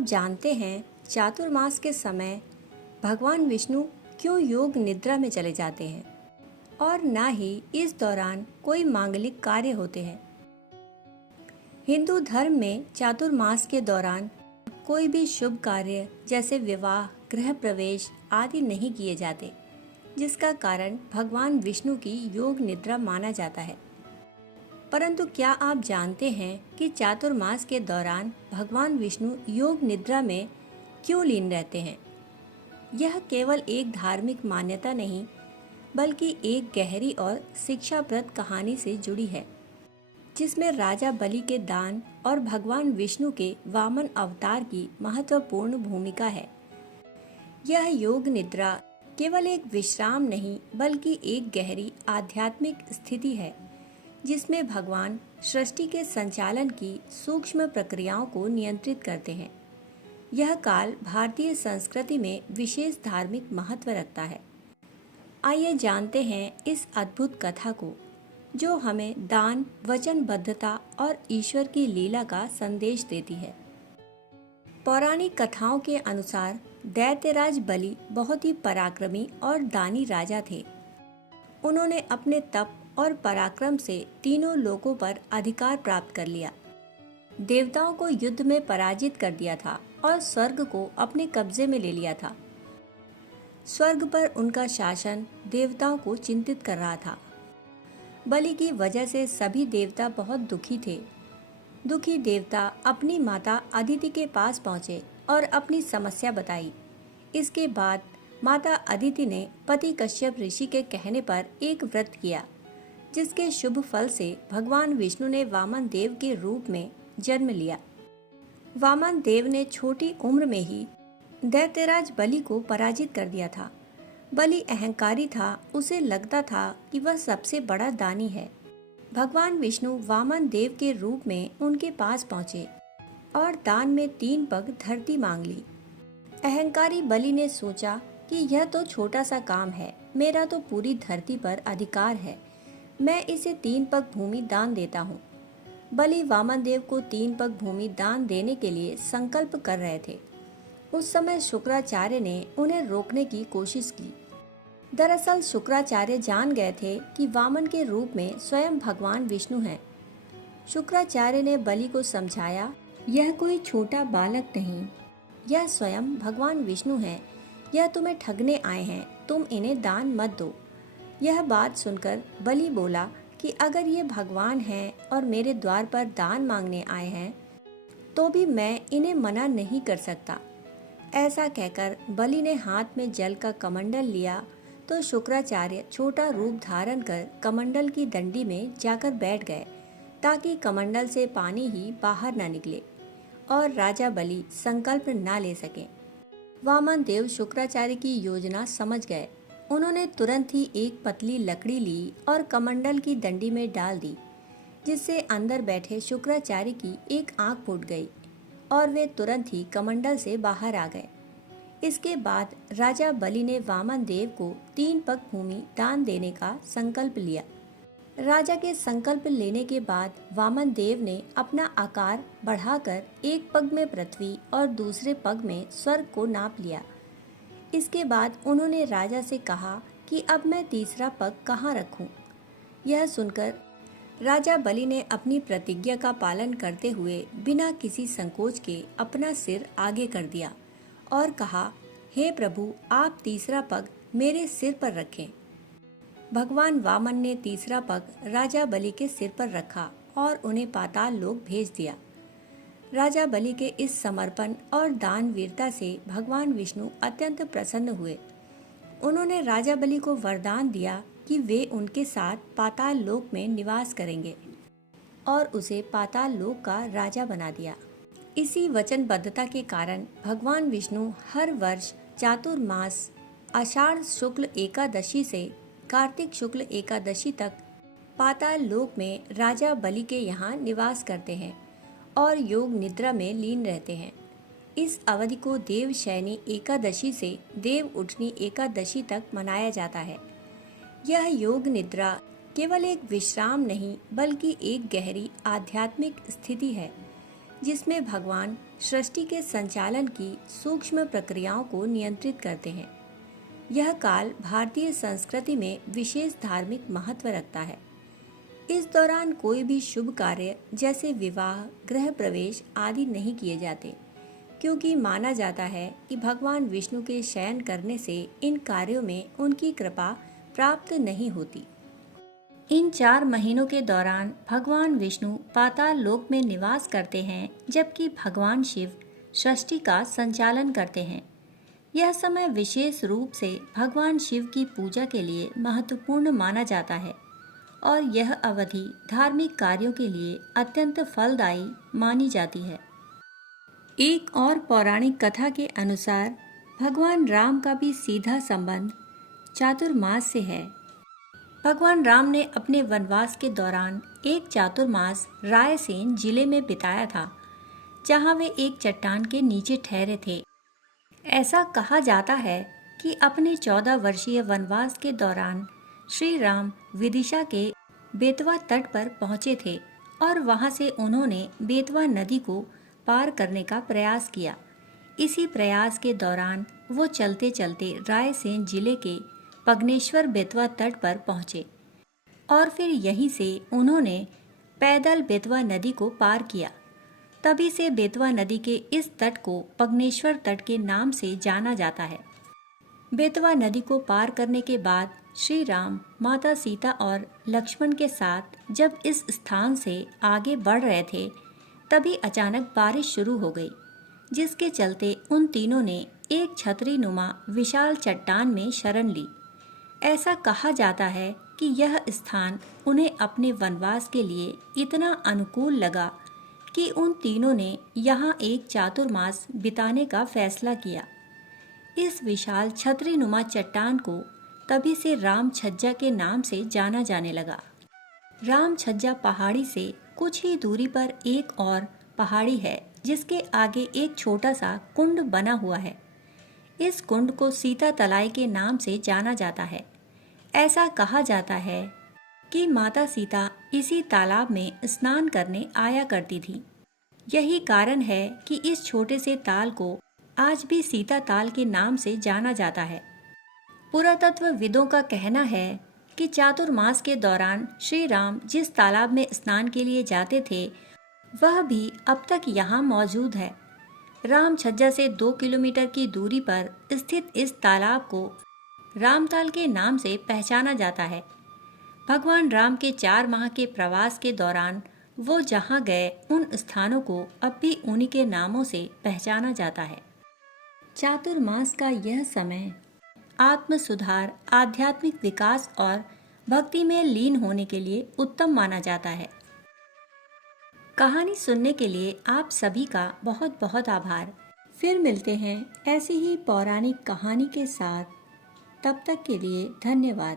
आप जानते हैं चातुर्मास के समय भगवान विष्णु क्यों योग निद्रा में चले जाते हैं और ना ही इस दौरान कोई मांगलिक कार्य होते हैं। हिंदू धर्म में चातुर्मास के दौरान कोई भी शुभ कार्य जैसे विवाह, गृह प्रवेश आदि नहीं किए जाते, जिसका कारण भगवान विष्णु की योग निद्रा माना जाता है। परंतु क्या आप जानते हैं कि चातुर्मास के दौरान भगवान विष्णु योग निद्रा में क्यों लीन रहते हैं? यह केवल एक धार्मिक मान्यता नहीं, बल्कि एक गहरी और शिक्षाप्रद कहानी से जुड़ी है, जिसमें राजा बलि के दान और भगवान विष्णु के वामन अवतार की महत्वपूर्ण भूमिका है। यह योग निद्रा केवल एक विश्राम नहीं, बल्कि एक गहरी आध्यात्मिक स्थिति है, जिसमें भगवान सृष्टि के संचालन की सूक्ष्म प्रक्रियाओं को नियंत्रित करते हैं। यह काल भारतीय संस्कृति में विशेष धार्मिक महत्व रखता है। आइए जानते हैं इस अद्भुत कथा को, जो हमें दान, वचनबद्धता और ईश्वर की लीला का संदेश देती है। पौराणिक कथाओं के अनुसार दैत्यराज बलि बहुत ही पराक्रमी और दानी राजा थे। उन्होंने अपने तप और पराक्रम से तीनों लोकों पर अधिकार प्राप्त कर लिया, देवताओं को युद्ध में पराजित कर दिया था और स्वर्ग को अपने कब्जे में ले लिया था। स्वर्ग पर उनका शासन देवताओं को चिंतित कर रहा था। बलि की वजह से सभी देवता बहुत दुखी थे। दुखी देवता अपनी माता अदिति के पास पहुंचे और अपनी समस्या बताई। इसके बाद माता अदिति ने पति कश्यप ऋषि के कहने पर एक व्रत किया, जिसके शुभ फल से भगवान विष्णु ने वामन देव के रूप में जन्म लिया। वामन देव ने छोटी उम्र में ही दैत्यराज बलि को पराजित कर दिया था। बलि अहंकारी था, उसे लगता था कि वह सबसे बड़ा दानी है। भगवान विष्णु वामन देव के रूप में उनके पास पहुंचे और दान में 3 पग धरती मांग ली। अहंकारी बलि ने सोचा कि यह तो छोटा सा काम है, मेरा तो पूरी धरती पर अधिकार है, मैं इसे 3 पग भूमि दान देता हूँ। बलि वामन देव को 3 पग भूमि दान देने के लिए संकल्प कर रहे थे। उस समय शुक्राचार्य ने उन्हें रोकने की कोशिश की। दरअसल शुक्राचार्य जान गए थे कि वामन के रूप में स्वयं भगवान विष्णु हैं। शुक्राचार्य ने बलि को समझाया, यह कोई छोटा बालक नहीं, यह स्वयं भगवान विष्णु हैं। यह तुम्हें ठगने आए हैं, तुम इन्हें दान मत दो। यह बात सुनकर बलि बोला कि अगर ये भगवान हैं और मेरे द्वार पर दान मांगने आए हैं, तो भी मैं इन्हें मना नहीं कर सकता। ऐसा कहकर बलि ने हाथ में जल का कमंडल लिया तो शुक्राचार्य छोटा रूप धारण कर कमंडल की डंडी में जाकर बैठ गए, ताकि कमंडल से पानी ही बाहर न निकले और राजा बलि संकल्प न ले सके। वामन देव शुक्राचार्य की योजना समझ गए। उन्होंने तुरंत ही एक पतली लकड़ी ली और कमंडल की डंडी में डाल दी, जिससे अंदर बैठे शुक्राचार्य की एक आंख फूट गई और वे तुरंत ही कमंडल से बाहर आ गए। इसके बाद राजा बलि ने वामन देव को 3 पग भूमि दान देने का संकल्प लिया। राजा के संकल्प लेने के बाद वामन देव ने अपना आकार बढ़ाकर एक पग में पृथ्वी और दूसरे पग में स्वर्ग को नाप लिया। इसके बाद उन्होंने राजा से कहा कि अब मैं तीसरा पग कहाँ रखूं? यह सुनकर राजा बलि ने अपनी प्रतिज्ञा का पालन करते हुए बिना किसी संकोच के अपना सिर आगे कर दिया और कहा, हे प्रभु, आप तीसरा पग मेरे सिर पर रखें। भगवान वामन ने तीसरा पग राजा बलि के सिर पर रखा और उन्हें पाताल लोक भेज दिया। राजा बलि के इस समर्पण और दानवीरता से भगवान विष्णु अत्यंत प्रसन्न हुए। उन्होंने राजा बलि को वरदान दिया कि वे उनके साथ पाताल लोक में निवास करेंगे और उसे पाताल लोक का राजा बना दिया। इसी वचनबद्धता के कारण भगवान विष्णु हर वर्ष चातुर्मास आषाढ़ शुक्ल एकादशी से कार्तिक शुक्ल एकादशी तक पाताल लोक में राजा बलि के यहाँ निवास करते हैं और योग निद्रा में लीन रहते हैं। इस अवधि को देवशयनी एकादशी से देव उठनी एकादशी तक मनाया जाता है। यह योग निद्रा केवल एक विश्राम नहीं, बल्कि एक गहरी आध्यात्मिक स्थिति है, जिसमें भगवान सृष्टि के संचालन की सूक्ष्म प्रक्रियाओं को नियंत्रित करते हैं। यह काल भारतीय संस्कृति में विशेष धार्मिक महत्व रखता है। इस दौरान कोई भी शुभ कार्य जैसे विवाह, गृह प्रवेश आदि नहीं किए जाते, क्योंकि माना जाता है कि भगवान विष्णु के शयन करने से इन कार्यों में उनकी कृपा प्राप्त नहीं होती। इन 4 महीनों के दौरान भगवान विष्णु पाताल लोक में निवास करते हैं, जबकि भगवान शिव सृष्टि का संचालन करते हैं। यह समय विशेष रूप से भगवान शिव की पूजा के लिए महत्वपूर्ण माना जाता है और यह अवधि धार्मिक कार्यों के लिए अत्यंत फलदायी मानी जाती है। एक और पौराणिक कथा के अनुसार भगवान राम का भी सीधा संबंध चातुर्मास से है। भगवान राम ने अपने वनवास के दौरान एक चातुर्मास रायसेन जिले में बिताया था, जहां वे एक चट्टान के नीचे ठहरे थे। ऐसा कहा जाता है कि अपने 14 वर्षीय वनवास के दौरान श्री राम विदिशा के बेतवा तट पर पहुंचे थे और वहां से उन्होंने बेतवा नदी को पार करने का प्रयास किया। इसी प्रयास के दौरान वो चलते चलते रायसेन जिले के पगनेश्वर बेतवा तट पर पहुंचे और फिर यहीं से उन्होंने पैदल बेतवा नदी को पार किया। तभी से बेतवा नदी के इस तट को पगनेश्वर तट के नाम से जाना जाता है। बेतवा नदी को पार करने के बाद श्री राम, माता सीता और लक्ष्मण के साथ जब इस स्थान से आगे बढ़ रहे थे, तभी अचानक बारिश शुरू हो गई, जिसके चलते उन तीनों ने एक छतरी नुमा विशाल चट्टान में शरण ली। ऐसा कहा जाता है कि यह स्थान उन्हें अपने वनवास के लिए इतना अनुकूल लगा कि उन तीनों ने यहाँ एक चातुर्मास बिताने का फैसला किया। इस विशाल छतरी नुमा चट्टान को तभी से राम छज्जा के नाम से जाना जाने लगा। राम छज्जा पहाड़ी से कुछ ही दूरी पर एक और पहाड़ी है, जिसके आगे एक छोटा सा कुंड बना हुआ है। इस कुंड को सीता तलाई के नाम से जाना जाता है। ऐसा कहा जाता है कि माता सीता इसी तालाब में स्नान करने आया करती थी। यही कारण है कि इस छोटे से ताल को आज भी सीता ताल के नाम से जाना जाता है। पुरातत्वविदों का कहना है कि चातुर्मास के दौरान श्री राम जिस तालाब में स्नान के लिए जाते थे, वह भी अब तक यहाँ मौजूद है। राम छज्जा से 2 किलोमीटर की दूरी पर स्थित इस तालाब को रामताल के नाम से पहचाना जाता है। भगवान राम के 4 माह के प्रवास के दौरान वो जहाँ गए, उन स्थानों को अब भी उन्हीं के नामों से पहचाना जाता है। चातुर्मास का यह समय आत्म सुधार, आध्यात्मिक विकास और भक्ति में लीन होने के लिए उत्तम माना जाता है। कहानी सुनने के लिए आप सभी का बहुत बहुत आभार। फिर मिलते हैं ऐसी ही पौराणिक कहानी के साथ। तब तक के लिए धन्यवाद।